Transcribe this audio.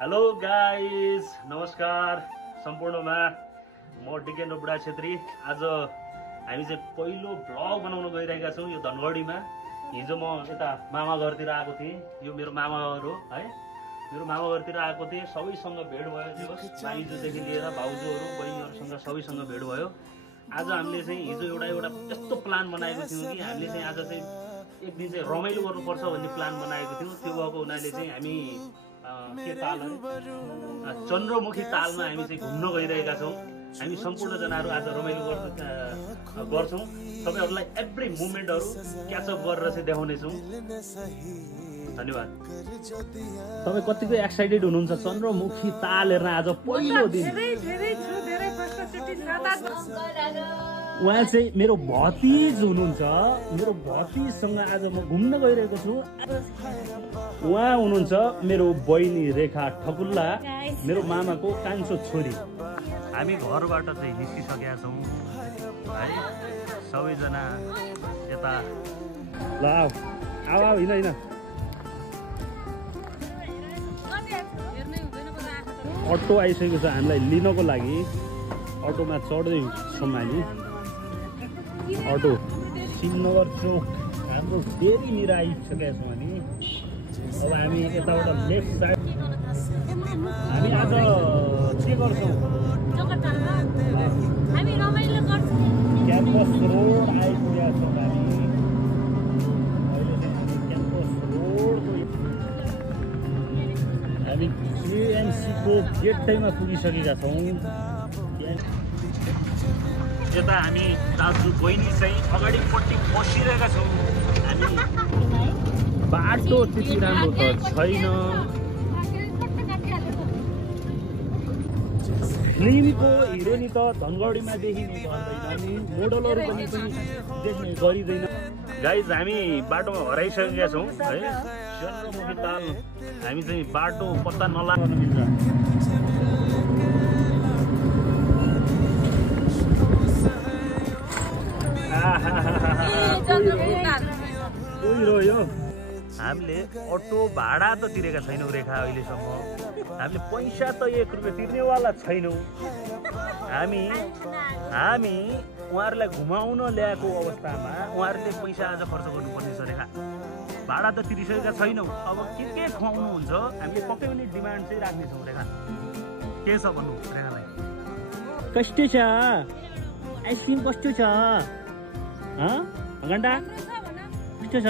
Hello guys, नमस्कार सम्पूर्णमा। म डिकेन्द्र बुढा छेत्री। आज हामी चाहिँ पहिलो भ्लग बनाउन गइरहेका छौँ यो धनगढीमा। हिजो म यता मामा घरतिर आएको थिएँ। यो मेरो मामाहरू है, मेरो मामा घरतिर आएको थिएँ। सबैसँग भेट भयो, माइजूदेखि लिएर भाउजूहरू बहिनीहरूसँग सबैसँग भेट भयो। आज हामीले चाहिँ हिजो एउटा यस्तो प्लान बनाएको थियौँ कि हामीले चाहिँ आज चाहिँ एक दिन चाहिँ रमाइलो गर्नुपर्छ भन्ने प्लान बनाएको थियौँ। त्यो भएको हुनाले चाहिँ हामी के ताल चन्द्रमुखी तालमा हामी चाहिँ घुम्न गइरहेका छौँ। हामी सम्पूर्णजनाहरू आज रमाइलो गर्छौँ। तपाईँहरूलाई एभ्री मुभमेन्टहरू क्याचअप गरेर चाहिँ देखाउनेछौँ। धन्यवाद। तपाईँ कतिको एक्साइटेड हुनुहुन्छ चन्द्रमुखी ताल हेर्न? आज पहिलो दिन उहाँ चाहिँ मेरो भतिज हुनुहुन्छ। मेरो भतिजसँग आज म घुम्न गइरहेको छु। उहाँ हुनुहुन्छ मेरो बहिनी रेखा ठकुल्ला, मेरो मामाको कान्छो छोरी। हामी घरबाट चाहिँ निस्किसकेका छौँ है, सबैजना यता। ल आऊ हिँड। अटो आइसकेको छ हामीलाई लिनको लागि। अटोमा चढ्दैछौँ हामी। अटो सिंहनगर चौक हाम्रो डेरीनिर आइसकेका छौँ हामी। अब हामी यताबाट लेफ्ट साइड हामी आज के गर्छौँ? क्याम्पस रोड आइपुगेका छौँ हामी। अहिले क्याम्पस रोडको हामी एएमसीको गेटैमा पुगिसकेका छौँ। यता हामी दाजु बहिनी चाहिँ अगाडिपट्टि बसिरहेका छौँ हामी। बाटो त्यति राम्रो त छैन। फिल्मको हिरोनी त धनगढीमा देखिने गर्दैन, मोडलहरू पनि देख्ने गरिँदैन। गाइज हामी बाटोमा हराइसकेका छौँ है। चन्द्रमुखी ताल हामी चाहिँ बाटो पत्ता नलाग्न मिल्छ। हामीले अटो भाडा त तिरेका छैनौँ रेखा अहिलेसम्म। हामीले पैसा त 1 रुपियाँ तिर्नेवाला छैनौँ। हामी उहाँहरूलाई घुमाउन ल्याएको अवस्थामा उहाँहरूले पैसा आज खर्च गर्नुपर्ने छ रेखा। भाडा त तिरिसकेका छैनौँ। अब के खुवाउनुहुन्छ हामीले पक्कै पनि डिमान्ड चाहिँ राख्नेछौँ रेखा। के छ भन्नु रेखालाई? कस्तो छ आइसक्रिम? कस्तो छ घन्टा? कस्तो छ?